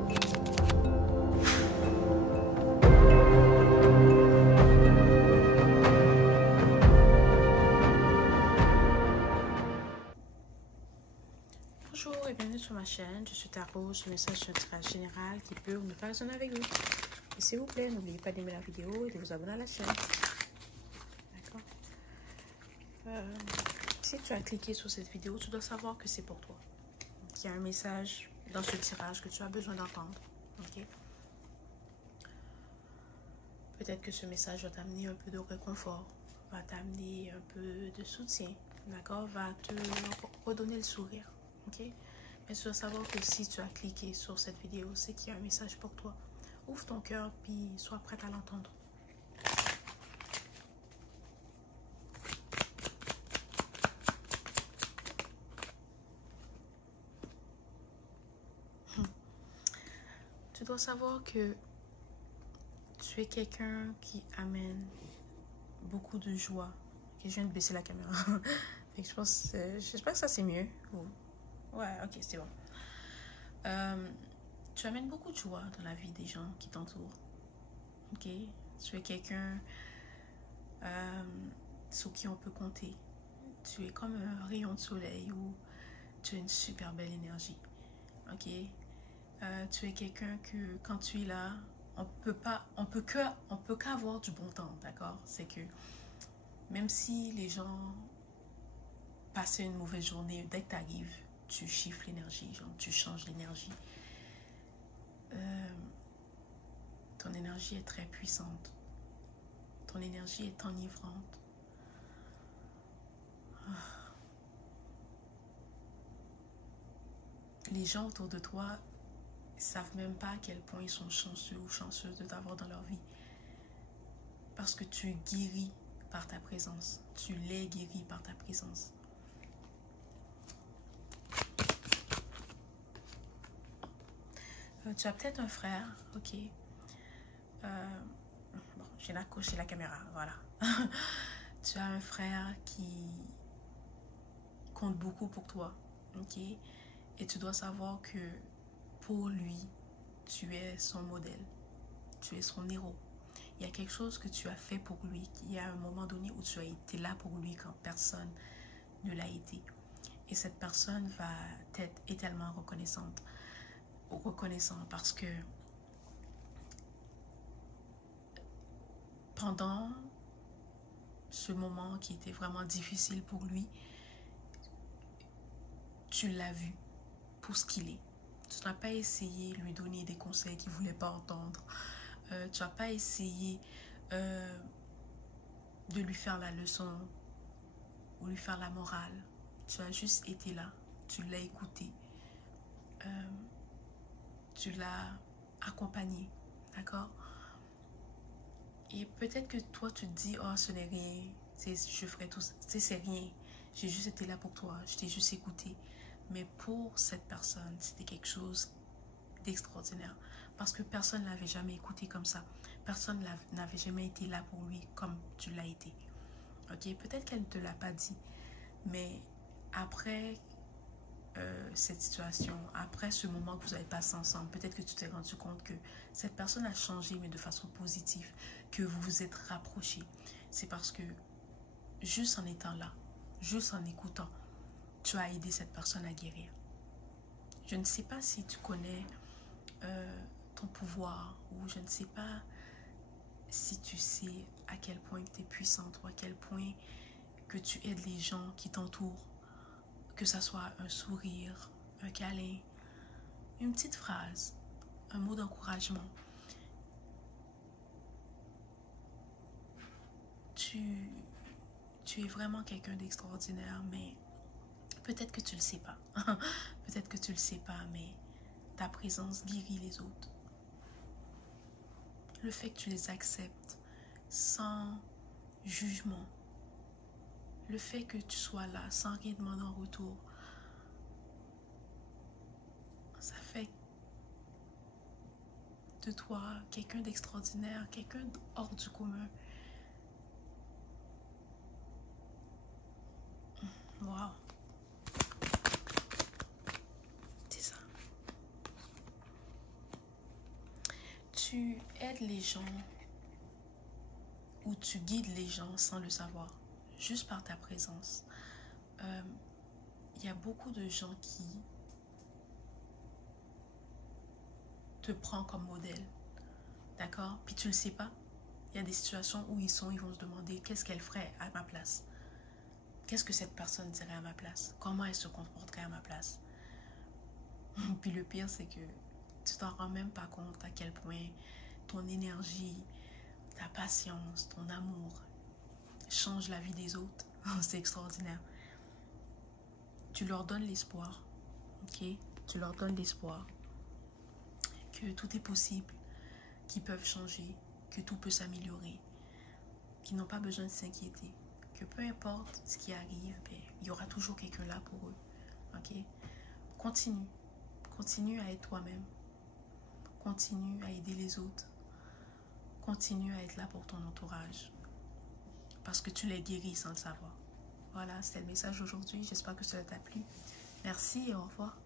Bonjour et bienvenue sur ma chaîne, je suis Tarot, ce message est un tirage général qui peut ou ne pas résonner avec vous. Et s'il vous plaît, n'oubliez pas d'aimer la vidéo et de vous abonner à la chaîne. D'accord. Si tu as cliqué sur cette vidéo, tu dois savoir que c'est pour toi. Il y a un message dans ce tirage que tu as besoin d'entendre. Ok. Peut-être que ce message va t'amener un peu de réconfort, va t'amener un peu de soutien, d'accord, va te redonner le sourire. Ok. Mais tu dois savoir que si tu as cliqué sur cette vidéo, c'est qu'il y a un message pour toi. Ouvre ton cœur puis sois prête à l'entendre. Tu dois savoir que tu es quelqu'un qui amène beaucoup de joie. Okay, je viens de baisser la caméra. Fait que j'espère que ça c'est mieux. Ouais, ok, c'est bon. Tu amènes beaucoup de joie dans la vie des gens qui t'entourent. Ok, tu es quelqu'un sur qui on peut compter. Tu es comme un rayon de soleil où tu as une super belle énergie. Ok, tu es quelqu'un que quand tu es là, on peut qu'avoir du bon temps, d'accord? C'est que même si les gens passaient une mauvaise journée, dès que tu arrives, tu chiffres l'énergie, genre tu changes l'énergie. Ton énergie est très puissante. Ton énergie est enivrante. Les gens autour de toi ne savent même pas à quel point ils sont chanceux ou chanceuses de t'avoir dans leur vie. Parce que tu es guéri par ta présence. Tu l'es guéri par ta présence. Tu as peut-être un frère, ok. Bon, j'ai accroché la caméra, voilà. Tu as un frère qui compte beaucoup pour toi, ok. Et tu dois savoir que pour lui, tu es son modèle. Tu es son héros. Il y a quelque chose que tu as fait pour lui. Il y a un moment donné où tu as été là pour lui quand personne ne l'a été. Et cette personne va être éternellement reconnaissant parce que pendant ce moment qui était vraiment difficile pour lui, tu l'as vu pour ce qu'il est. Tu n'as pas essayé de lui donner des conseils qu'il ne voulait pas entendre. Tu n'as pas essayé de lui faire la leçon ou lui faire la morale. Tu as juste été là. Tu l'as écouté. Tu l'as accompagné. D'accord? Et peut-être que toi, tu te dis, oh, ce n'est rien. Je ferai tout ça. C'est rien. J'ai juste été là pour toi. Je t'ai juste écouté. Mais pour cette personne, c'était quelque chose d'extraordinaire. Parce que personne ne l'avait jamais écouté comme ça. Personne n'avait jamais été là pour lui comme tu l'as été. Ok? Peut-être qu'elle ne te l'a pas dit. Mais après cette situation, après ce moment que vous avez passé ensemble, peut-être que tu t'es rendu compte que cette personne a changé, mais de façon positive, que vous vous êtes rapprochés. C'est parce que juste en étant là, juste en écoutant, tu as aidé cette personne à guérir. Je ne sais pas si tu connais ton pouvoir, ou je ne sais pas si tu sais à quel point tu es puissante, ou à quel point que tu aides les gens qui t'entourent. Que ça soit un sourire, un câlin, une petite phrase, un mot d'encouragement. Tu es vraiment quelqu'un d'extraordinaire, mais peut-être que tu le sais pas. Peut-être que tu le sais pas, mais ta présence guérit les autres. Le fait que tu les acceptes sans jugement, le fait que tu sois là sans rien demander en retour, ça fait de toi quelqu'un d'extraordinaire, quelqu'un hors du commun. Wow. C'est ça. tu aides les gens ou tu guides les gens sans le savoir, juste par ta présence. Il y a beaucoup de gens qui te prennent comme modèle, d'accord? Puis tu le sais pas. Il y a des situations où ils vont se demander qu'est-ce qu'elle ferait à ma place. Qu'est-ce que cette personne dirait à ma place? Comment elle se comporterait à ma place? Puis le pire, c'est que tu t'en rends même pas compte à quel point ton énergie, ta patience, ton amour change la vie des autres. C'est extraordinaire. Tu leur donnes l'espoir, ok? Tu leur donnes l'espoir que tout est possible, qu'ils peuvent changer, que tout peut s'améliorer, qu'ils n'ont pas besoin de s'inquiéter, que peu importe ce qui arrive, ben, il y aura toujours quelqu'un là pour eux, ok? Continue, continue à être toi-même, continue à aider les autres, continue à être là pour ton entourage, parce que tu les guéris sans le savoir. Voilà, c'était le message d'aujourd'hui, j'espère que cela t'a plu. Merci et au revoir.